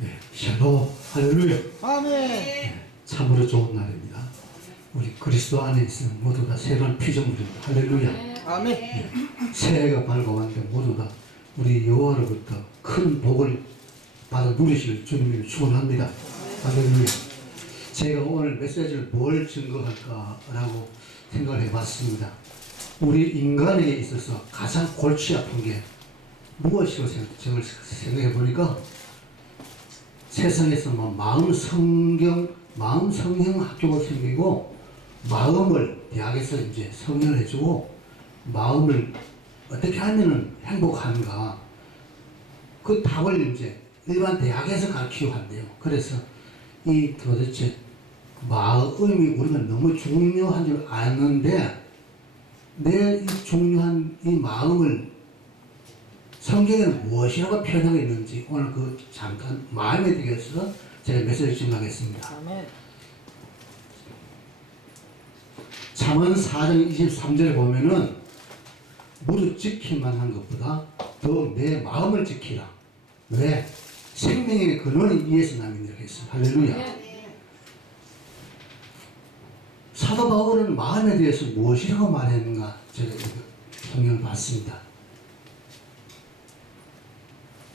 네, 샬롬, 할렐루야. 아멘. 네, 참으로 좋은 날입니다. 우리 그리스도 안에 있으면 모두 다 새로운 피조물입니다. 할렐루야. 아멘. 새해가 밝아왔는데 모두 다 우리 여호와로부터 큰 복을 받아 누리실 주님을 축원합니다. 할렐루야. 제가 오늘 메시지를 뭘 증거할까라고 생각을 해봤습니다. 우리 인간에게 있어서 가장 골치 아픈 게 무엇이라고 생각해 보니까 세상에서 마음 성형 학교가 생기고 마음을 대학에서 이제 성형을 해주고 마음을 어떻게 하면은 행복한가 그 답을 이제 일반 대학에서 가르치고 한대요. 그래서 이 도대체 마음이 우리가 너무 중요한 줄 아는데 내 이 중요한 이 마음을 성경에는 무엇이라고 표현하고 있는지 오늘 그 잠깐 마음에 대해서 제가 메시지를 진행하겠습니다. 아멘. 잠언 4장 23절에 보면은 무릇 지킬만 한 것보다 더 내 마음을 지키라. 왜? 생명의 근원이 이에서 남이니라 했어요. 할렐루야. 사도 바울은 마음에 대해서 무엇이라고 말했는가 제가 성경을 봤습니다.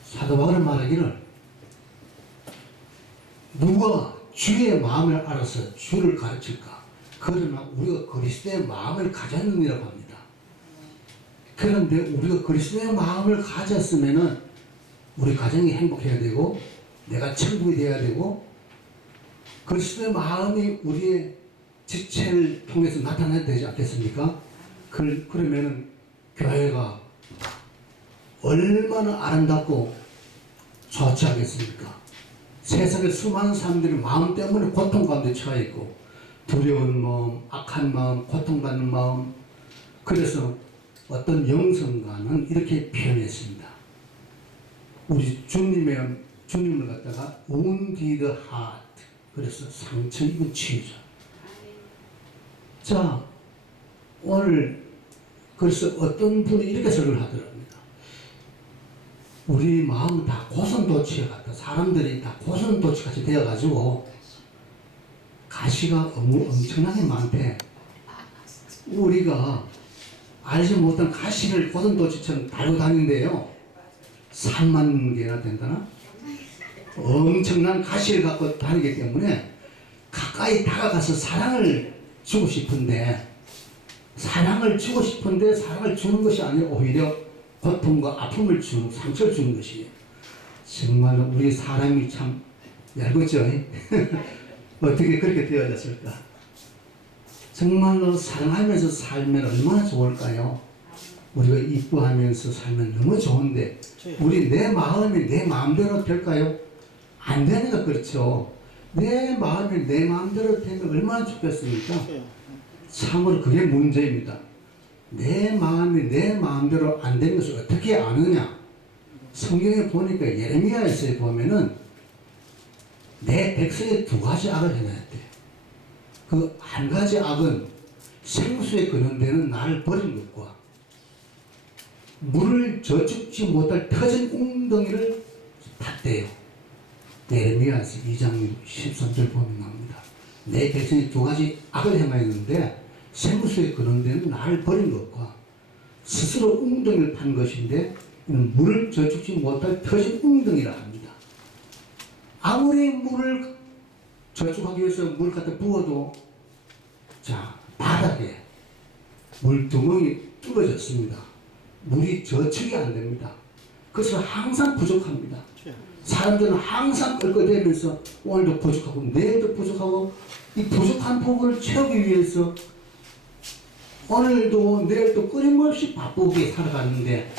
사도 바울은 말하기를 누가 주의 마음을 알아서 주를 가르칠까? 그러나 우리가 그리스도의 마음을 가졌느니라고 합니다. 그런데 우리가 그리스도의 마음을 가졌으면은 우리 가정이 행복해야 되고 내가 천국이 되어야 되고 그리스도의 마음이 우리의 지체를 통해서 나타나야 되지 않겠습니까? 그러면은 교회가 얼마나 아름답고 좋지 않겠습니까? 세상에 수많은 사람들이 마음 때문에 고통 가운데 처해 있고 두려운 마음, 악한 마음, 고통받는 마음. 그래서 어떤 영성가는 이렇게 표현했습니다. 우리 주님을 갖다가 wounded heart. 그래서 상처 입은 치유자. 자, 오늘 그래서 어떤 분이 이렇게 설교를 하더랍니다. 우리 마음은 다 고슴도치 같다. 사람들이 다 고슴도치 같이 되어가지고 가시가 엄청나게 많대. 우리가 알지 못한 가시를 고슴도치처럼 달고 다니는데요. 3만 개나 된다나? 엄청난 가시를 갖고 다니기 때문에 가까이 다가가서 사랑을 주고 싶은데 사랑을 주는 것이 아니라 오히려 고통과 아픔을 주는 상처를 주는 것이에요. 정말 우리 사람이 참 얄궂죠. 어떻게 그렇게 되어졌을까? 정말로 사랑하면서 살면 얼마나 좋을까요? 우리가 이뻐하면서 살면 너무 좋은데 우리 내 마음이 내 마음대로 될까요? 안 되니까 그렇죠. 내 마음이 내 마음대로 되면 얼마나 좋겠습니까? 참으로 그게 문제입니다. 내 마음이 내 마음대로 안 되는 것을 어떻게 아느냐? 성경에 보니까 예레미야에서 보면은 내 백성의 두 가지 악을 해놨대. 그 한 가지 악은 생수에 근원되는 나를 버린 것과 물을 저축지 못할 터진 웅덩이를 탔대요. 예레미야서 2장 13절 보면 나옵니다. 내 백성이 두 가지 악을 행하였는데 생수에 근원되는 나를 버린 것과 스스로 웅덩이를 판 것인데 물을 저축지 못할 터진 웅덩이라 합니다. 아무리 물을 저축하기 위해서 물 갖다 부어도 자 바닥에 물두멍이 뚫어졌습니다. 물이 저축이 안 됩니다. 그래서 항상 부족합니다. 사람들은 항상 끓거대면서 오늘도 부족하고 내일도 부족하고 이 부족한 부분을 채우기 위해서 오늘도 내일도 끊임없이 바쁘게 살아가는데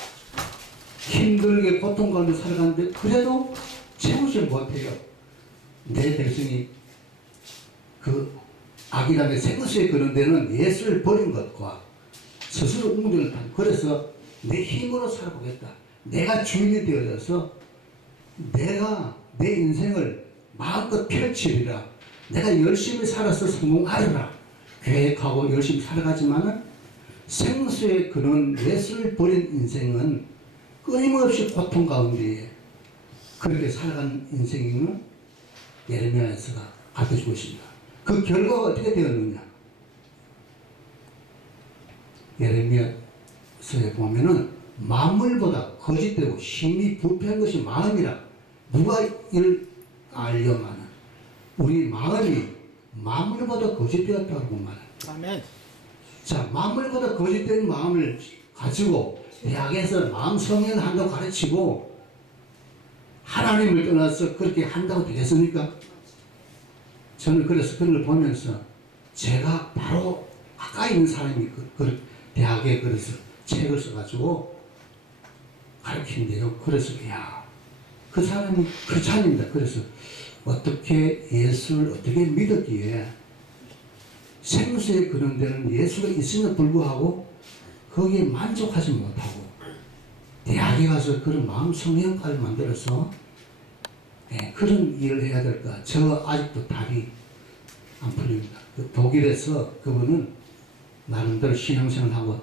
힘들게 고통 가운데 살아가는데 그래도 채우지 못해요. 내 백성이 그 악이라는 생수에 그런 데는 예수를 버린 것과 스스로 웅덩이를 판 그래서 내 힘으로 살아보겠다. 내가 주인이 되어져서 내가 내 인생을 마음껏 펼치리라. 내가 열심히 살아서 성공하리라. 계획하고 열심히 살아가지만은 생수의 그런 예수를 버린 인생은 끊임없이 고통 가운데에 그렇게 살아간 인생을 예레미야서가 알려주고 있습니다. 그 결과가 어떻게 되었느냐? 예레미야서에 보면은 만물보다 거짓되고 심히 부패한 것이 마음이라 누가 이를 알려마는 우리 마음이 만물보다 거짓되었다고 말합니다. 아멘. 자, 만물보다 거짓된 마음을 가지고 대학에서 마음 성행을 한다고 가르치고 하나님을 떠나서 그렇게 한다고 되겠습니까? 저는 그래서 그걸 보면서 제가 바로 가까이 있는 사람이 대학에 그래서 책을 써가지고 가르치는데요. 그래서 그 사람이 크리스찬입니다. 그래서 어떻게 예수를 어떻게 믿었기에 생수에 그런 데는 예수가 있음에도 불구하고 거기에 만족하지 못하고 대학에 가서 그런 마음 성형까지 만들어서 그런 일을 해야 될까? 저 아직도 답이 안 풀립니다. 그 독일에서 그분은 나름대로 신앙생활하고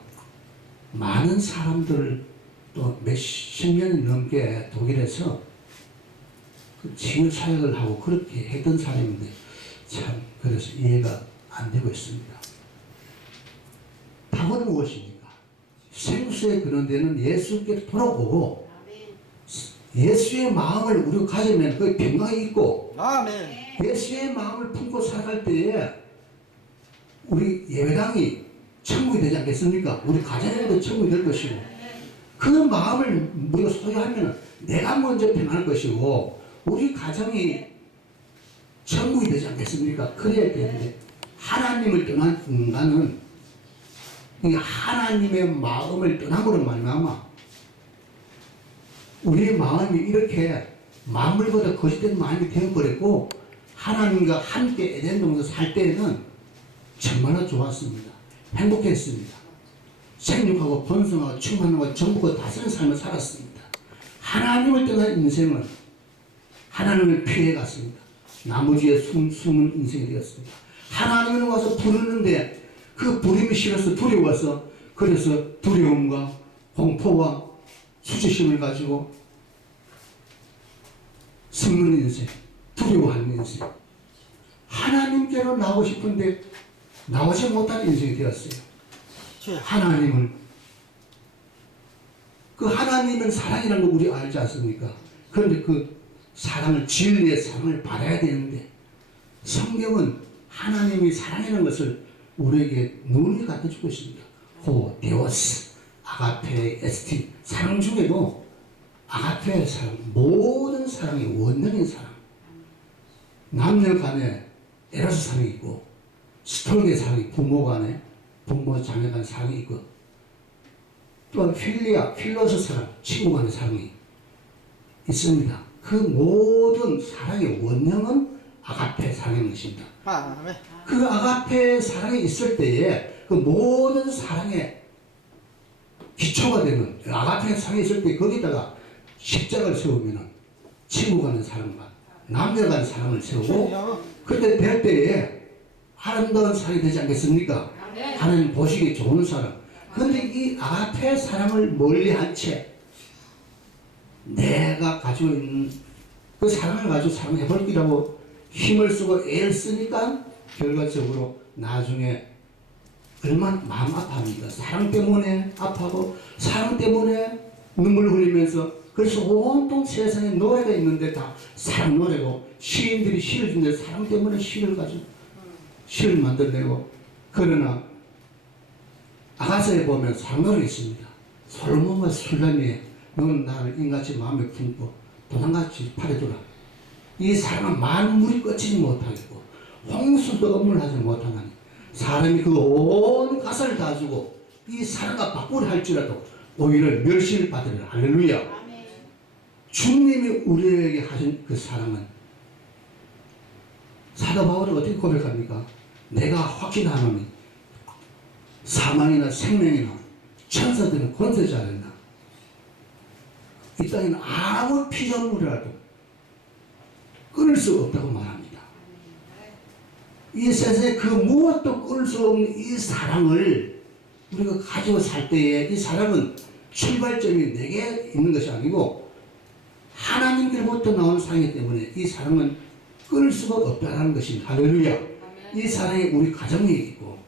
많은 사람들을 또 몇십 년이 넘게 독일에서 그 치유 사역을 하고 그렇게 했던 사람인데 참 그래서 이해가 안 되고 있습니다. 답은 무엇입니까? 생수에 그런 데는 예수께 돌아오고 예수의 마음을 우리가 가지면 그 평강이 있고 아멘. 예수의 마음을 품고 살아갈 때에 우리 예배당이 천국이 되지 않겠습니까? 우리 가정에도 천국이 될 것이고 그 마음을 우리가 소유하면 내가 먼저 평안할 것이고 우리 가정이 천국이 되지 않겠습니까? 그래야 되는데 하나님을 떠난 인간은 이 하나님의 마음을 떠남으로 말미암아 우리의 마음이 이렇게 만물보다 거짓된 마음이 되어버렸고 하나님과 함께 에덴 동산에서 살 때에는 정말로 좋았습니다. 행복했습니다. 생육하고 번성하고 충만하고 정복하고 다스리는 삶을 살았습니다. 하나님을 떠난 인생은 하나님을 피해갔습니다. 나머지에 숨은 인생이 되었습니다. 하나님을 와서 부르는데 그 부름이 싫어서 두려워서 그래서 두려움과 공포와 수치심을 가지고 숨는 인생, 두려워하는 인생. 하나님께로 나오고 싶은데 나오지 못하는 인생이 되었어요. 하나님을 그 하나님은 사랑이라는 거 우리 알지 않습니까? 그런데 그 사랑을 진리의 사랑을 받아야 되는데 성경은 하나님이 사랑이라는 것을 우리에게 눈이 갖다 주고 있습니다. 호, 데오스, 아가페, 에스티 사랑 중에도 아가페의 사랑, 모든 사랑이 원능인 사랑. 남녀 간에 에로스 사랑이 있고 스톨게 사랑이 부모 간에 부모 자녀 간의 사랑이 있고 또 필리아, 필로스 사랑, 친구 간의 사랑이 있습니다. 그 모든 사랑의 원형은 아가페 사랑인 것입니다. 아멘. 그 아가페 사랑이 있을 때에 그 모든 사랑의 기초가 되는 아가페 사랑이 있을 때 거기다가 십자가를 세우면은 친구 간의 사랑과 남녀 간의 사랑을 세우고 그때 될 때에 아름다운 사랑이 되지 않겠습니까? 하나님 보시기에 좋은 사랑. 그런데 이 아가페 사랑을 멀리한 채 내가 가지고 있는 그 사랑을 가지고 사랑해볼기라고 힘을 쓰고 애를 쓰니까 결과적으로 나중에 얼마나 마음 아파합니까? 사랑 때문에 아파하고 사랑 때문에 눈물 흘리면서 그래서 온통 세상에 노래가 있는데 다 사랑 노래고 시인들이 시를 짓는데 사랑 때문에 시를 가지고 시를 만들어내고 그러나 아가서에 보면 사랑 노래가 있습니다. 솔로몬과 술라미에 너는 나를 인같이 마음에 품고 도장같이 팔아주라. 이 사랑은 만물이 꺼지지 못하겠고 홍수도 업무하지 못하나니 사람이 그 온 가사를 다 주고 이 사랑과 바꾸려 할지라도 오히려 멸시를 받으리라. 할렐루야. 주님이 우리에게 하신 그 사랑은 사도 바울이 어떻게 고백합니까? 내가 확신하노니 사망이나 생명이나 천사들은 권세지 않았나 이 땅에는 아무 피조물이라도 끊을 수 없다고 말합니다. 이 세상에 그 무엇도 끊을 수 없는 이 사랑을 우리가 가지고 살 때에 이 사랑은 출발점이 내게 있는 것이 아니고 하나님 하나님께로부터 나온 사랑이기 때문에 이 사랑은 끊을 수가 없다는 것입니다. 할렐루야. 이 사랑이 우리 가정에 있고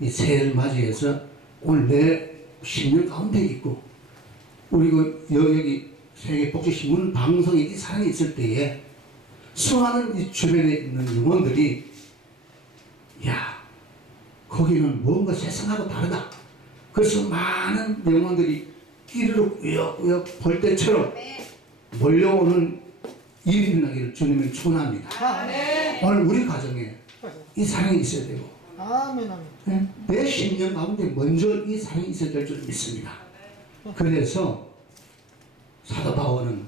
이 새해를 맞이해서 오늘 내 신년 가운데 있고 우리 여기 세계복지신문 방송에 이 사랑이 있을 때에 수많은 이 주변에 있는 영혼들이 야 거기는 뭔가 세상하고 다르다. 그래서 많은 영혼들이 이리로 꾸역꾸역 볼 때처럼 몰려오는 일이 일어나기를 주님은 축원합니다. 오늘 우리 가정에 이 사랑이 있어야 되고 아멘, 아멘. 내 신년 가운데 먼저 이 사랑이 있어야 될 줄 믿습니다. 그래서 사도 바울은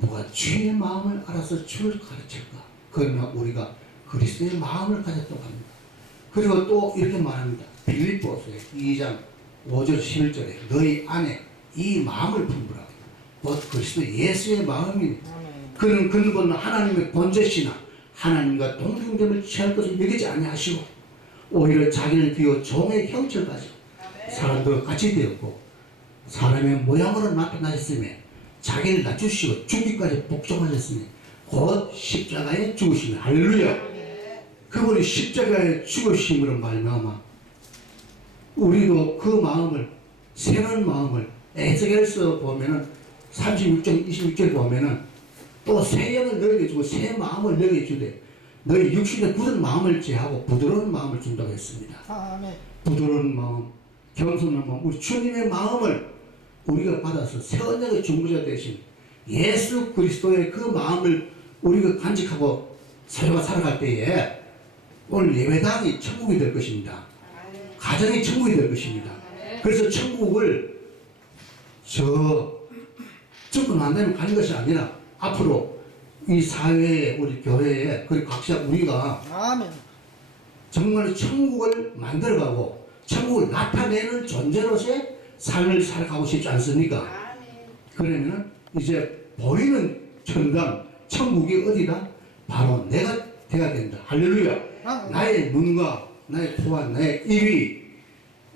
누가 주의 마음을 알아서 주를 가르칠까? 그러나 우리가 그리스도의 마음을 가졌다고 합니다. 그리고 또 이렇게 말합니다. 빌립보서의 2장 5절 11절에 너희 안에 이 마음을 품으라. 곧 그리스도 예수의 마음이니 그는 근본 하나님의 본체시나 하나님과 동등됨을 취할 것을 여기지 아니하시고 오히려 자기를 비워 종의 형체를 가지고 사람들과 같이 되었고 사람의 모양으로 나타나셨으며 자기를 낮추시고 죽기까지 복종하셨으니 곧 십자가에 죽으시며 할렐루야. 그분이 십자가에 죽으심으로 말미암아 우리도 그 마음을 새로운 마음을 에스겔서 보면은 36장 26절 보면은 또 새 영을 너에게 주고 새 마음을 너에게 주되 너희 육신의 굳은 마음을 제하고 부드러운 마음을 준다고 했습니다. 아멘. 부드러운 마음, 겸손한 마음, 우리 주님의 마음을 우리가 받아서 새 언약의 중보자 되신 예수 그리스도의 그 마음을 우리가 간직하고 서로가 살아갈 때에 오늘 예배당이 천국이 될 것입니다. 가정이 천국이 될 것입니다. 그래서 천국을 조금 안 되면 가는 것이 아니라 앞으로 이 사회에 우리 교회에 그리고 각자 우리가 아멘. 정말 천국을 만들어가고 천국을 나타내는 존재로서의 삶을 살아가고 싶지 않습니까? 그러면은 이제 보이는 천당 천국이 어디다? 바로 내가 돼야 된다. 할렐루야. 나의 눈과 나의 코와 나의 입이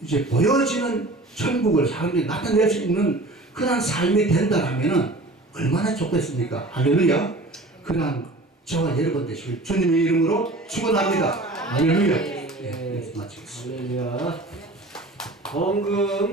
이제 보여지는 천국을 사람들이 나타낼 수 있는 그러한 삶이 된다라면은 얼마나 좋겠습니까? 할렐루야. 그러한 저와 여러분 되시길 주님의 이름으로 축원합니다. 할렐루야. 네, 마치겠습니다. 할렐루야. 헌금